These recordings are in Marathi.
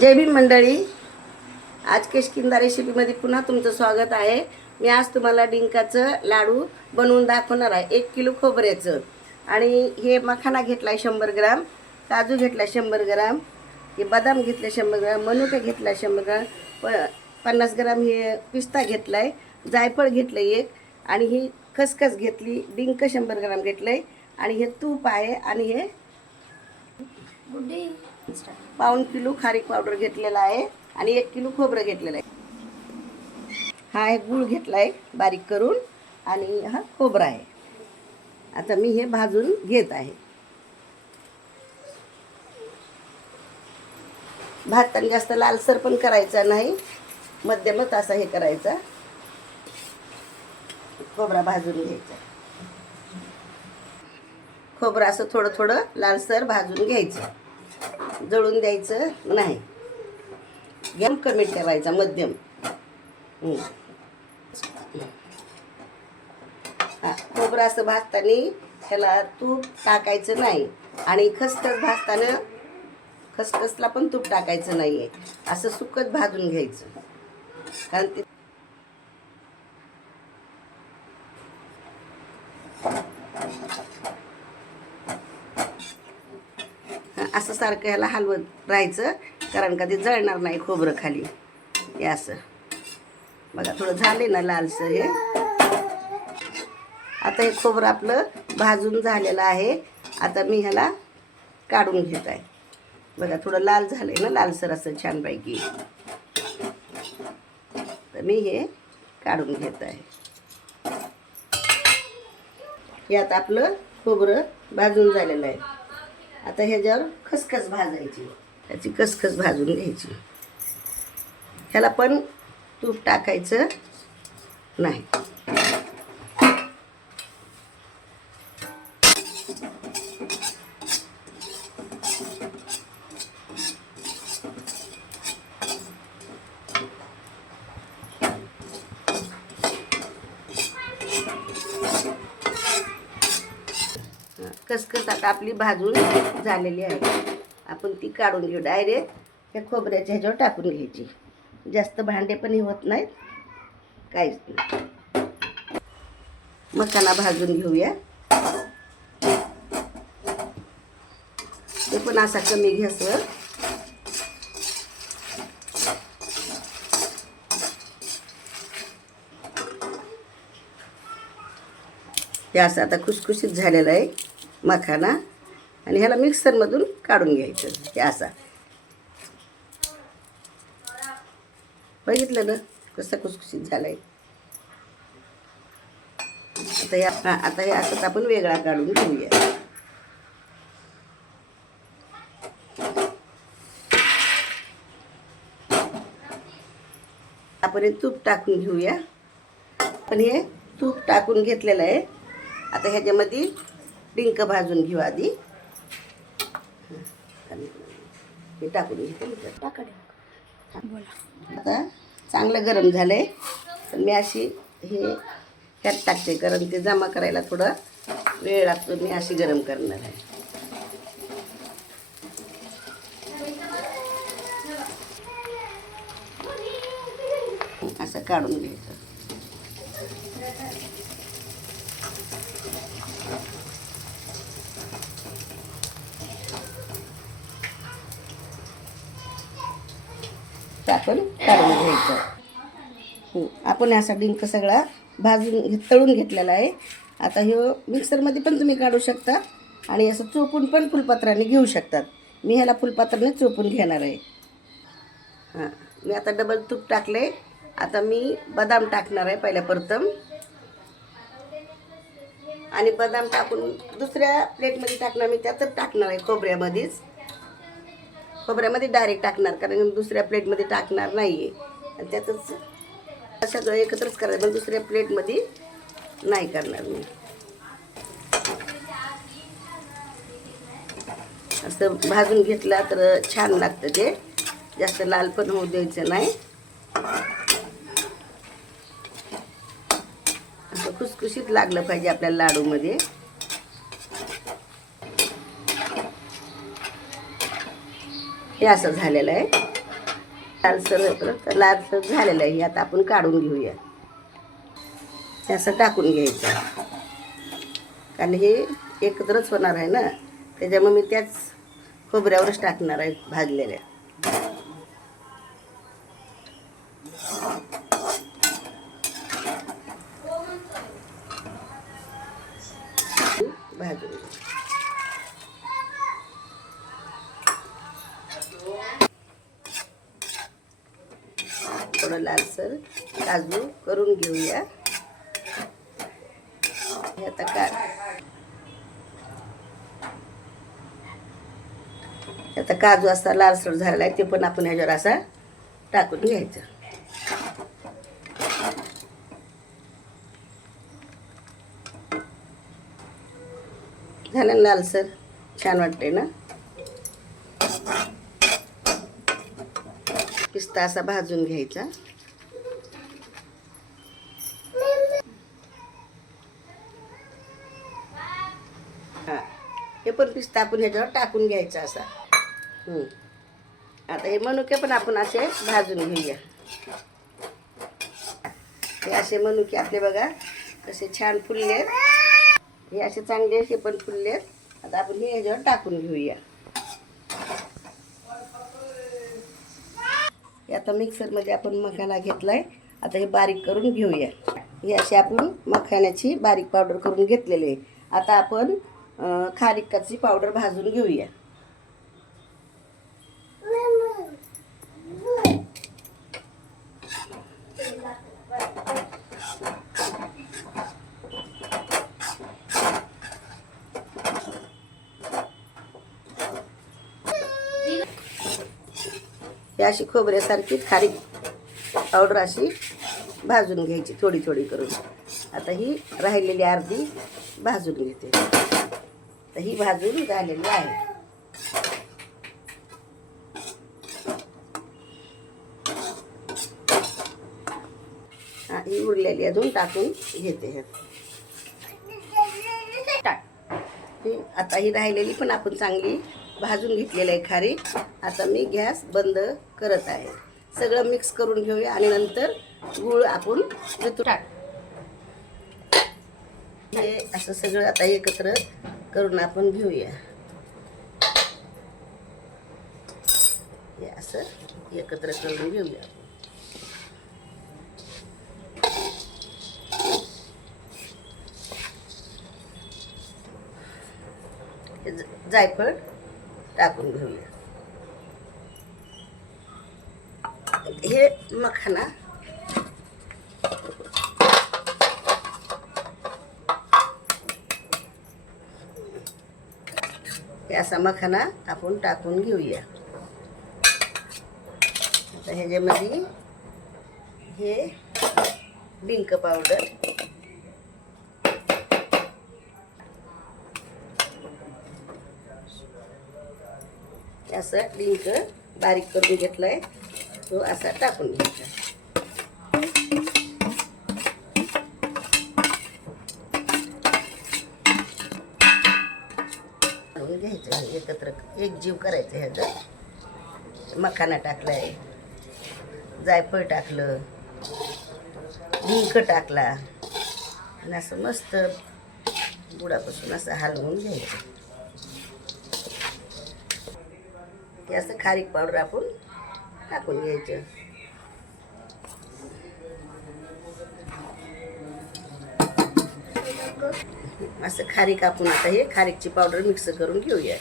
जय भीम मंडळी. आज केशकिंदा रेसिपीमध्ये पुन्हा तुमचं स्वागत आहे. मी आज तुम्हाला डिंकाचं लाडू बनवून दाखवणार आहे. 1 किलो खोबऱ्याचं. आणि हे मखाना घेतला आहे 100 ग्राम, काजू घेतला 100 ग्राम, हे बदाम घेतले 100 ग्राम, मनुका घेतला 100 ग्राम, 50 ग्राम हे पिस्ता घेतला आहे, जायफळ घेतलं एक, आणि ही खसखस घेतली, डिंक 100 ग्राम घेतलं आहे, आणि हे तूप आहे, आणि हे पाऊण किलो खारीक पावडर घेतलेला आहे, आणि 1 किलो खोबरं घेतलेलं आहे. हा आहे गूळ घेतला आहे बारीक करून, आणि हा खोबरा आहे. आता मी हे भाजून घेत आहे. भाजताना जास्त लालसर पण करायचा नाही, मध्यमच असा हे करायचा. खोबरा भाजून घ्यायचा. खोबरं असं थोडं थोडं लालसर भाजून घ्यायचं, जळून द्यायचं नाही. गॅम कमी ठेवायचा, मध्यम. खोबरं असं भाजताना त्याला तूप टाकायचं नाही, आणि खसखस भाजताना खसखसला पण तूप टाकायचं नाही आहे. असं सुकत भाजून घ्यायचं, कारण ते असं सारखं ह्याला हलवत राहायचं, कारण का ते जळणार नाही खोबरं खाली. हे असं बघा, थोडं झाले ना लालसर हे. आता हे खोबरं आपलं भाजून झालेलं आहे. आता मी ह्याला काढून घेत आहे. बघा, थोडं लाल झालंय ना, लालसर असं छानपैकी. तर मी हे काढून घेत आहे. हे आता आपलं खोबरं भाजून झालेलं आहे. आता ह्याच्यावर खसखस भाजायची, त्याची खसखस भाजून घ्यायची. ह्याला पण तूप टाकायचं नाही. खसखस आता आपली भाजून झालेली आहे. आपण ती काढून घेऊ. डायरेक्ट त्या खोबऱ्याच्या ह्याच्यावर टाकून घ्यायची. जास्त भांडे पण हे होत नाहीत, काहीच नाही. मखाना भाजून घेऊया. ते पण असा कमी गॅसवर. हे असं आता खुसखुशीत झालेलं आहे मखाना, आणि ह्याला मिक्सरमधून काढून घ्यायचं. हे असा बघितलं ना कसं खुसखुशीत झालंय. आता हे असंच आपण वेगळा काढून घेऊया. आपण हे तूप टाकून घेऊया. आपण हे तूप टाकून घेतलेलं आहे. आता ह्याच्यामध्ये डिंक भाजून घेऊ आधी. हे टाकून घेते. आता चांगलं गरम झालंय, तर मी अशी हे ह्यात टाकते, कारण ते जमा करायला थोडा वेळ लागतो. मी अशी गरम करणार आहे. असं काढून घ्यायचं. आपण काढून घ्यायचं. आपण असा डिंक सगळा भाजून तळून घेतलेला आहे. आता हे मिक्सरमध्ये पण तुम्ही काढू शकता, आणि असं चोपून पण फुलपात्राने घेऊ शकतात. मी ह्याला फुलपात्राने चोपून घेणार आहे. मी आता डबल तूप टाकले. आता मी बदाम टाकणार आहे पहिल्या प्रथम, आणि बदाम टाकून दुसऱ्या प्लेटमध्ये टाकणार. मी त्यातच टाकणार आहे, खोबऱ्यामध्ये डायरेक्ट टाकणार, कारण दुसऱ्या प्लेटमध्ये टाकणार नाही आहे. आणि त्यातच सगळं एकत्रच करायचं, पण दुसऱ्या प्लेटमध्ये नाही करणार मी. असं भाजून घेतला तर छान लागतं ते. जास्त लाल पण होऊ द्यायचं नाही. असं खुसखुशीत लागलं पाहिजे आपल्या लाडूमध्ये. हे असं झालेलं आहे. लालसर झालेलं आहे. आता आपण काढून घेऊया. हे असं टाकून घ्यायचं कारण हे एकत्रच होणार आहे ना, त्याच्यामुळे मी त्याच खोबऱ्यावरच टाकणार आहे भाजलेल्या. भाजून थोडं लालसर काजू करून घेऊया. आता काजू असा लालसर झालेला आहे, ते पण आपण ह्याच्यावर असा टाकून घ्यायचं. झालं लालसर, छान वाटते ना. पिस्ता असा भाजून घ्यायचा. हां, हे पण पिस्ता आपण ह्याच्यावर टाकून घ्यायचा असा. आता हे मनुके पण आपण असे भाजून घेऊया. हे असे मनुके आपले बघा कसे छान फुललेत. हे असे चांगले हे पण फुललेत. आता आपण हे ह्याच्यावर टाकून घेऊया. हे आता मिक्सरमध्ये आपण मखाना घेतलाय. आता हे बारीक करून घेऊया. हे असे आपण मखाण्याची बारीक पावडर करून घेतलेली आहे. आता आपण खारीकाची पावडर भाजून घेऊया. ही अशी खोबऱ्यासारखी खारीक पावडर अशी भाजून घ्यायची थोडी थोडी करून. आता ही राहिलेली अर्धी भाजून घेते. तर ही भाजून झालेली आहे. ही उरलेली अजून टाकून घेते. आता ही राहिलेली पण आपण चांगली भाजून घेतलेलं आहे खारीक. आता मी गॅस बंद करत आहे. सगळं मिक्स करून घेऊया आणि नंतर गूळ आपण टाक. हे असं सगळं आता एकत्र करून आपण घेऊया. हे असं एकत्र करून घेऊया. जायफळ टाकून घेऊया. हे मखाना हे असा मखाना आपण टाकून घेऊया. आता ह्याच्यामध्ये हे डिंक पावडर, असं डिंक बारीक करून घेतलाय तो असा टाकून घ्यायचा. घ्यायचं एकत्र एक जीव करायचं. ह्याचं मखाना टाकलाय, जायफळ टाकलं, डिंक टाकला आणि असं मस्त गुळापासून असं हलवून घ्यायचं. हे असं खारीक पावडर आपण टाकून घ्यायचं. असं खारीक आपण आता हे खारीकची पावडर मिक्स करून घेऊया.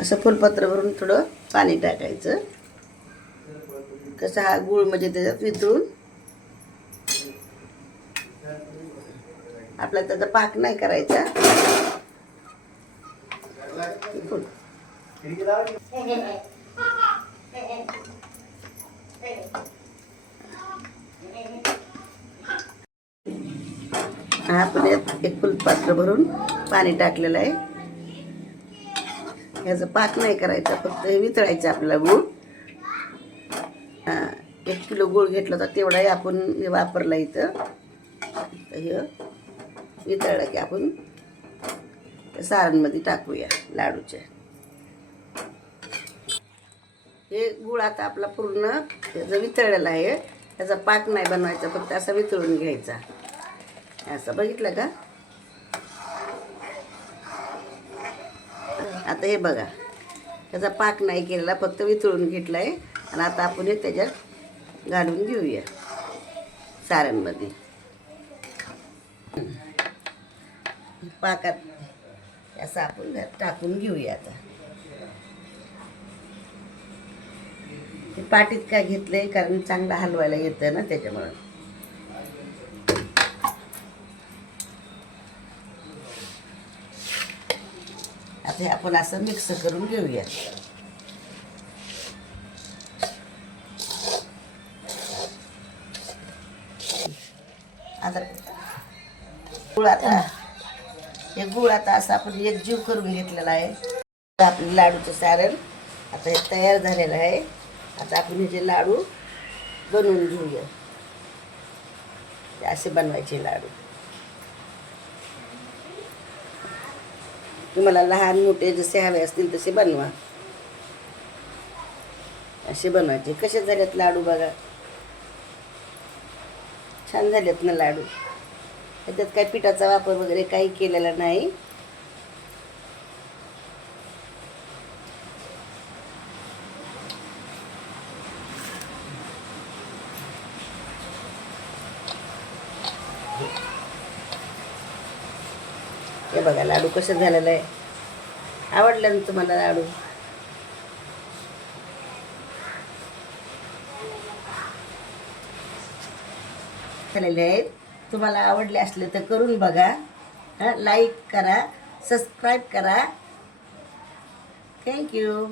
असं फुलपत्र भरून थोडं पाणी टाकायचं. कसं हा गूळ म्हणजे त्याच्यात वितळून आपला त्याचा पाक नाही करायचा. आपण एक फुलपात्र भरून पाणी टाकलेलं आहे. ह्याचा पाक नाही करायचा, फक्त वितळायचं आपल्याला गूळ. 1 किलो गूळ घेतला तर तेवढाही आपण वापरला इथं. हे वितळलं की आपण त्या सारणमध्ये टाकूया लाडूच्या. हे गूळ आता आपला पूर्ण त्याचं वितळलेला आहे. त्याचा पाक नाही बनवायचा, फक्त असा वितळून घ्यायचा. असं बघितलं का? आता हे बघा, त्याचा पाक नाही केलेला, फक्त वितळून घेतला आहे. आणि आता आपण हे त्याच्यात घालून घेऊया सारणमध्ये. पाकात असं आपण टाकून घेऊया. आता हे पाटीत काय घेतलंय, कारण चांगलं हलवायला येतं ना, त्याच्यामुळं. आता हे आपण असं मिक्स करून घेऊया. आता गुळ आता असं आपण एकजीव करून घेतलेला आहे. आपलं लाडूचं सारण आता हे तयार झालेलं आहे. आता आपण हे जे लाडू बनवून घेऊया. असे बनवायचे लाडू. तुम्हाला लहान मोठे जसे हवे असतील तसे बनवा. असे बनवायचे. कसे झालेत लाडू बघा, छान झालेत ना लाडू. त्याच्यात काही पिठाचा वापर वगैरे काही केलेला नाही. हे बघा लाडू कसं झालेलं आहे. आवडलं ना तुम्हाला लाडू? झालेले आहेत. तुम्हाला आवडले असले तर करून बघा. लाईक करा, सबस्क्राईब करा. थँक्यू.